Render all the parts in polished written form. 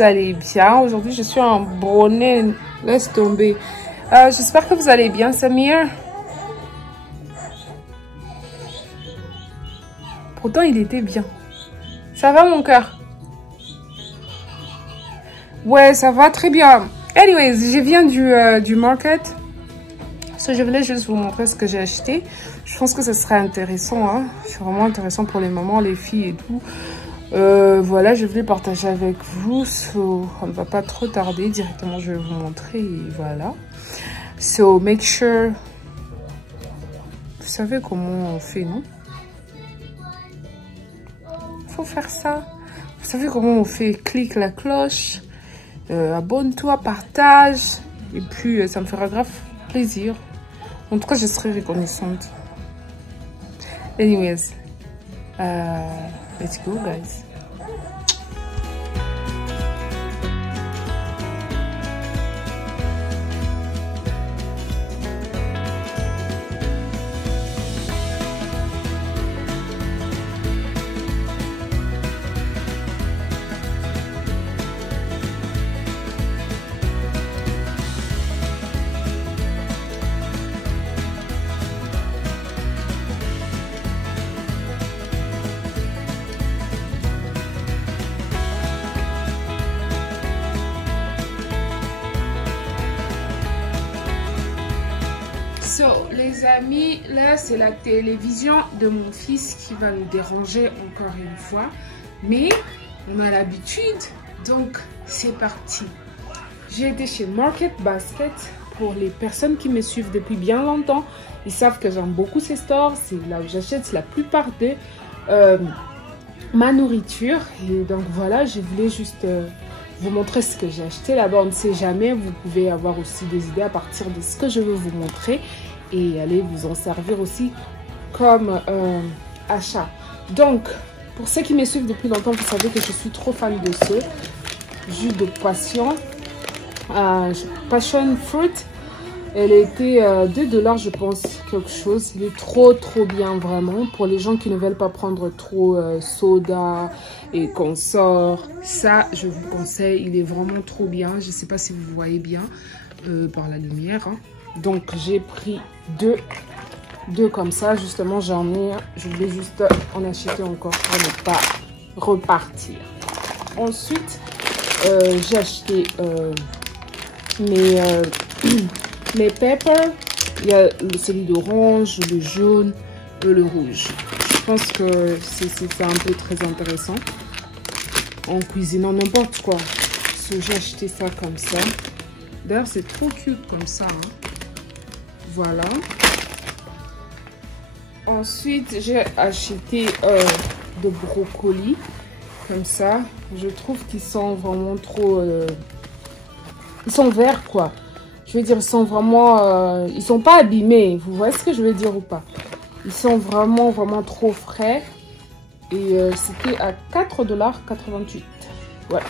vous allez bien. Aujourd'hui, je suis en bonnet. Laisse tomber. J'espère que vous allez bien, Samir. Pourtant, il était bien. Ça va, mon cœur? Ouais, ça va très bien. Anyways, je viens du market. So, je voulais juste vous montrer ce que j'ai acheté. Je pense que ce serait intéressant. Hein. C'est vraiment intéressant pour les mamans, les filles et tout. Voilà, je voulais partager avec vous. So, on ne va pas trop tarder. Directement, je vais vous montrer. Et voilà. So, make sure... Vous savez comment on fait, non? Faut faire ça. Vous savez comment on fait? Clique la cloche. Abonne-toi, partage. Et puis, ça me fera grave plaisir. En tout cas, je serai reconnaissante. Anyways, let's go, guys. So, les amis, là c'est la télévision de mon fils qui va nous déranger encore une fois. Mais on a l'habitude, donc c'est parti. J'ai été chez Market Basket. Pour les personnes qui me suivent depuis bien longtemps, ils savent que j'aime beaucoup ces stores. C'est là où j'achète la plupart de ma nourriture. Et donc voilà, je voulais juste... vous montrer ce que j'ai acheté là-bas. On ne sait jamais, vous pouvez avoir aussi des idées à partir de ce que je veux vous montrer et allez vous en servir aussi comme achat. Donc, pour ceux qui me suivent depuis longtemps, vous savez que je suis trop fan de ce jus de passion, passion fruit. Elle était 2 $, je pense, quelque chose. Il est trop bien, vraiment. Pour les gens qui ne veulent pas prendre trop soda et consort, ça, je vous conseille. Il est vraiment trop bien. Je ne sais pas si vous voyez bien par la lumière. Hein. Donc, j'ai pris deux comme ça. Justement, j'en ai. Je voulais juste en acheter encore pour ne pas repartir. Ensuite, j'ai acheté mes peppers. Il y a celui d'orange, le jaune et le rouge. Je pense que c'est un peu très intéressant en cuisinant n'importe quoi. J'ai acheté ça comme ça. D'ailleurs, c'est trop cute comme ça. Hein. Voilà. Ensuite, j'ai acheté de brocolis comme ça. Je trouve qu'ils sont vraiment trop... ils sont verts, quoi. Je veux dire, ils sont vraiment... ils sont pas abîmés. Vous voyez ce que je veux dire ou pas? Ils sont vraiment trop frais. Et c'était à 4,88 $. Ouais.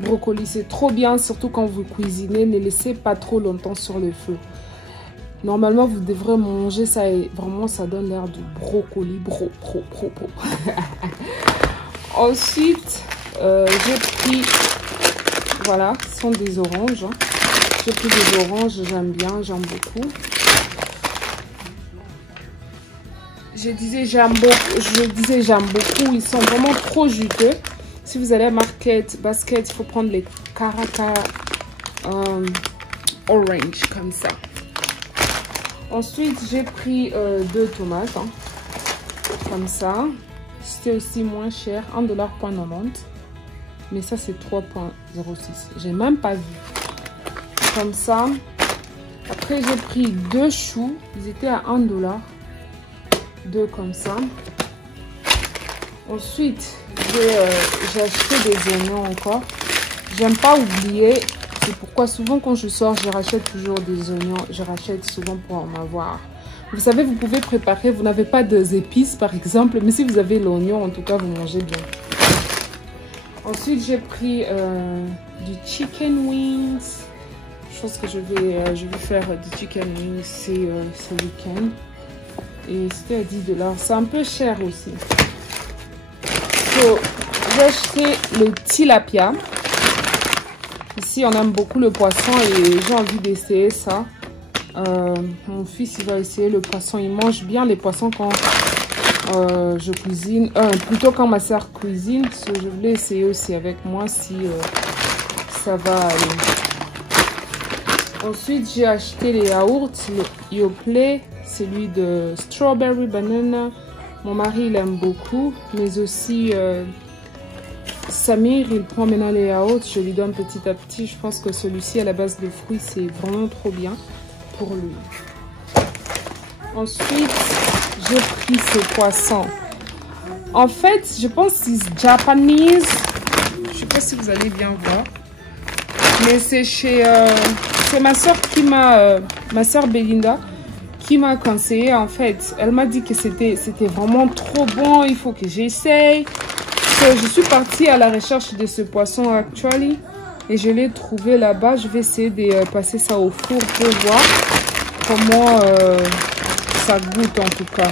Brocoli, c'est trop bien. Surtout quand vous cuisinez. Ne laissez pas trop longtemps sur le feu. Normalement, vous devrez manger ça. Et vraiment, ça donne l'air de brocoli. Ensuite, j'ai pris... Voilà, ce sont des oranges. Hein. J'ai pris des oranges, j'aime bien, j'aime beaucoup. Je disais j'aime beaucoup, ils sont vraiment trop juteux. Si vous allez à Market Basket, il faut prendre les Caraca orange comme ça. Ensuite, j'ai pris 2 tomates, hein, comme ça. C'était aussi moins cher, 1,90 $. Mais ça, c'est 3,06 $. J'ai même pas vu. Comme ça. Après, j'ai pris 2 choux. Ils étaient à 1 $. 2 comme ça. Ensuite, j'ai acheté des oignons encore. J'aime pas oublier. C'est pourquoi souvent quand je sors, je rachète toujours des oignons. Je rachète souvent pour en avoir. Vous savez, vous pouvez préparer. Vous n'avez pas d'épices, par exemple. Mais si vous avez l'oignon, en tout cas, vous mangez bien. Ensuite, j'ai pris du chicken wings. Je pense que je vais faire du chicken wings ce week-end. Et c'était à 10 $. C'est un peu cher aussi. So, j'ai acheté le tilapia. Ici, on aime beaucoup le poisson et j'ai envie d'essayer ça. Mon fils, il va essayer le poisson. Il mange bien les poissons quand je cuisine. Plutôt quand ma soeur cuisine. Je voulais essayer aussi avec moi si ça va aller. Ensuite, j'ai acheté les yaourts, le Yoplait, celui de Strawberry Banana. Mon mari, il aime beaucoup, mais aussi Samir, il prend maintenant les yaourts. Je lui donne petit à petit. Je pense que celui-ci, à la base de fruits, c'est vraiment trop bien pour lui. Ensuite, j'ai pris ce poisson. En fait, je pense que c'est japonais. Je ne sais pas si vous allez bien voir. Mais c'est chez... c'est ma soeur qui m'a... ma soeur Belinda qui m'a conseillé, en fait. Elle m'a dit que c'était vraiment trop bon. Il faut que j'essaye. Je suis partie à la recherche de ce poisson, actually. Et je l'ai trouvé là-bas. Je vais essayer de passer ça au four pour voir comment ça goûte, en tout cas.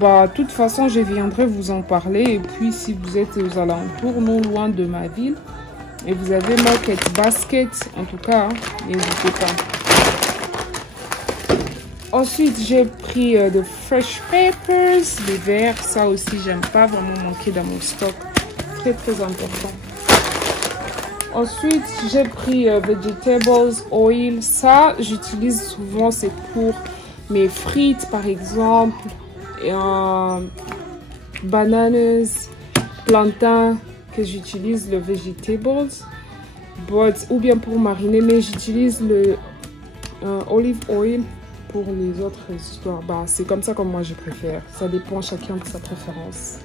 Bah, de toute façon, je viendrai vous en parler. Et puis, si vous êtes aux alentours, non loin de ma ville, et vous avez Market Basket, en tout cas, hein, n'hésitez pas. Ensuite, j'ai pris de Fresh Peppers, les verts. Ça aussi, j'aime pas vraiment manquer dans mon stock. Très, très important. Ensuite, j'ai pris Vegetables Oil. Ça, j'utilise souvent, c'est pour mes frites, par exemple. Et bananes, plantains, que j'utilise le Vegetables. Ou bien pour mariner, mais j'utilise le Olive Oil. Pour les autres histoires, bah, c'est comme ça comme moi je préfère. Ça dépend chacun de sa préférence.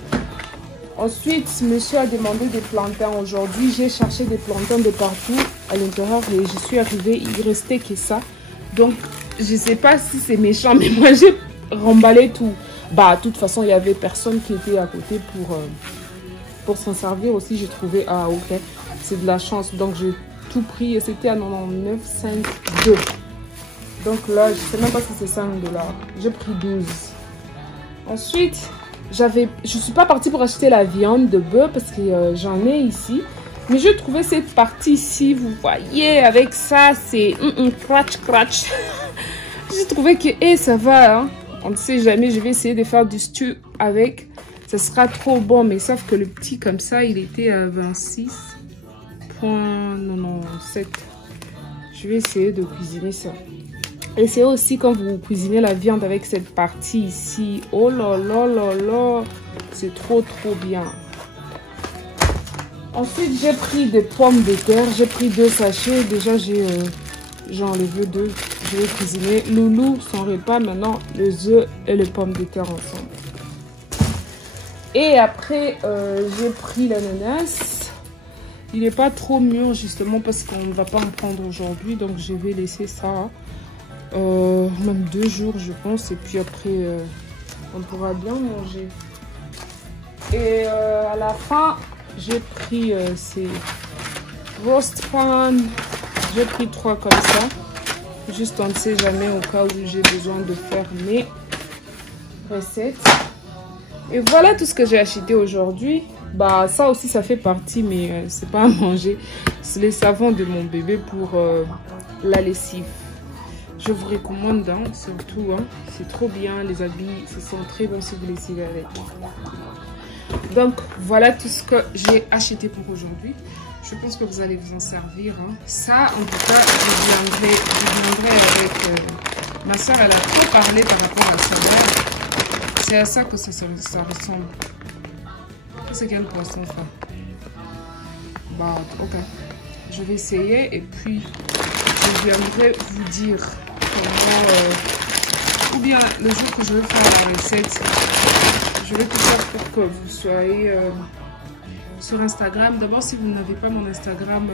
Ensuite, monsieur a demandé des plantains aujourd'hui. J'ai cherché des plantains de partout à l'intérieur et je suis arrivée. Il restait que ça. Donc, je sais pas si c'est méchant, mais moi j'ai remballé tout. Bah, de toute façon, il y avait personne qui était à côté pour s'en servir aussi. J'ai trouvé, ah ok, c'est de la chance. Donc, j'ai tout pris et c'était à 99,52. Donc là, je ne sais même pas si c'est 5 $. J'ai pris 12. Ensuite, je ne suis pas partie pour acheter la viande de bœuf parce que j'en ai ici. Mais je trouvais cette partie ici, vous voyez, avec ça, c'est crunch. J'ai trouvé que ça va. Hein. On ne sait jamais, je vais essayer de faire du stew avec. Ça sera trop bon, mais sauf que le petit comme ça, il était à 26,97. Je vais essayer de cuisiner ça. Et c'est aussi quand vous cuisinez la viande avec cette partie ici. Oh là là là là. C'est trop bien. Ensuite, j'ai pris des pommes de terre. J'ai pris 2 sachets. Déjà, j'ai enlevé 2. Je vais cuisiner. Loulou, son repas. Maintenant, les œufs et les pommes de terre ensemble. Et après, j'ai pris l'ananas. Il n'est pas trop mûr justement parce qu'on ne va pas en prendre aujourd'hui. Donc, je vais laisser ça. Même 2 jours je pense et puis après on pourra bien manger. Et à la fin j'ai pris ces roast pan. J'ai pris 3 comme ça, juste on ne sait jamais au cas où j'ai besoin de faire mes recettes. Et voilà tout ce que j'ai acheté aujourd'hui. Bah ça aussi ça fait partie, mais c'est pas à manger. C'est les savons de mon bébé pour la lessive. Je vous recommande, hein, surtout, hein, c'est trop bien, les habits, ce sont très bons si vous les suivez avec. Donc, voilà tout ce que j'ai acheté pour aujourd'hui. Je pense que vous allez vous en servir. Hein. Ça, en tout cas, je viendrai avec ma soeur. Elle a trop parlé par rapport à sa mère. C'est à ça que ça ressemble. C'est quel poisson, ça? Bah, ok. Je vais essayer et puis je viendrai vous dire comment, ou bien le jour que je vais faire la recette, je vais tout faire pour que vous soyez sur Instagram. D'abord, si vous n'avez pas mon Instagram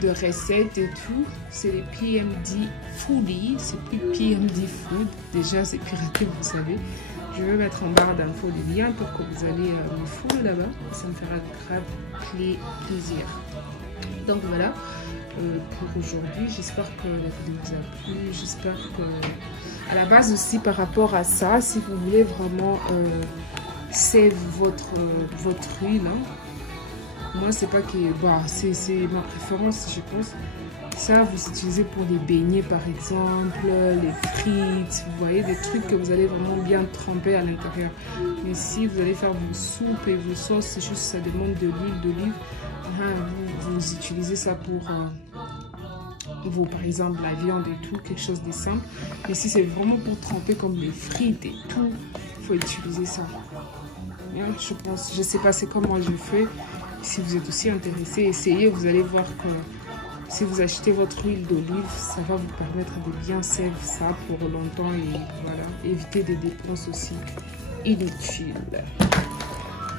de recettes et tout, c'est les PMD Foodie, c'est plus PMD Food, déjà c'est piraté, vous savez. Je vais mettre en barre d'infos des liens pour que vous allez me follow là-bas, ça me fera grave plaisir. Donc voilà pour aujourd'hui, j'espère que la vidéo vous a plu, j'espère que à la base aussi par rapport à ça, si vous voulez vraiment save votre huile, hein, Moi, c'est pas que... Bon, c'est ma préférence, je pense. Ça, vous utilisez pour les beignets, par exemple, les frites, vous voyez, des trucs que vous allez vraiment bien tremper à l'intérieur. Mais si vous allez faire vos soupes et vos sauces, c'est juste ça demande de l'huile d'olive. Vous utilisez ça pour, par exemple, la viande et tout, quelque chose de simple. Mais si c'est vraiment pour tremper comme les frites et tout, il faut utiliser ça. Je pense, je sais pas, c'est comme moi je fais. Si vous êtes aussi intéressé, essayez, vous allez voir que si vous achetez votre huile d'olive, ça va vous permettre de bien servir ça pour longtemps et voilà, éviter des dépenses aussi inutiles.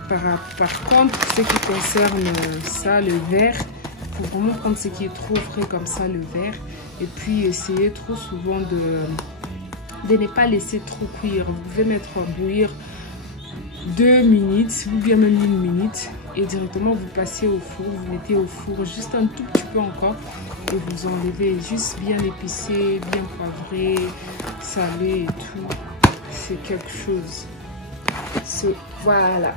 Par contre, ce qui concerne ça, le verre, il faut vraiment prendre ce qui est trop frais comme ça, le verre, et puis essayer trop souvent de ne pas laisser trop cuire. Vous pouvez mettre à bouillir 2 minutes ou bien même 1 minute et directement vous passez au four, vous mettez au four juste un tout petit peu encore et vous enlevez, juste bien épicé, bien poivré, salé et tout. C'est quelque chose. Voilà.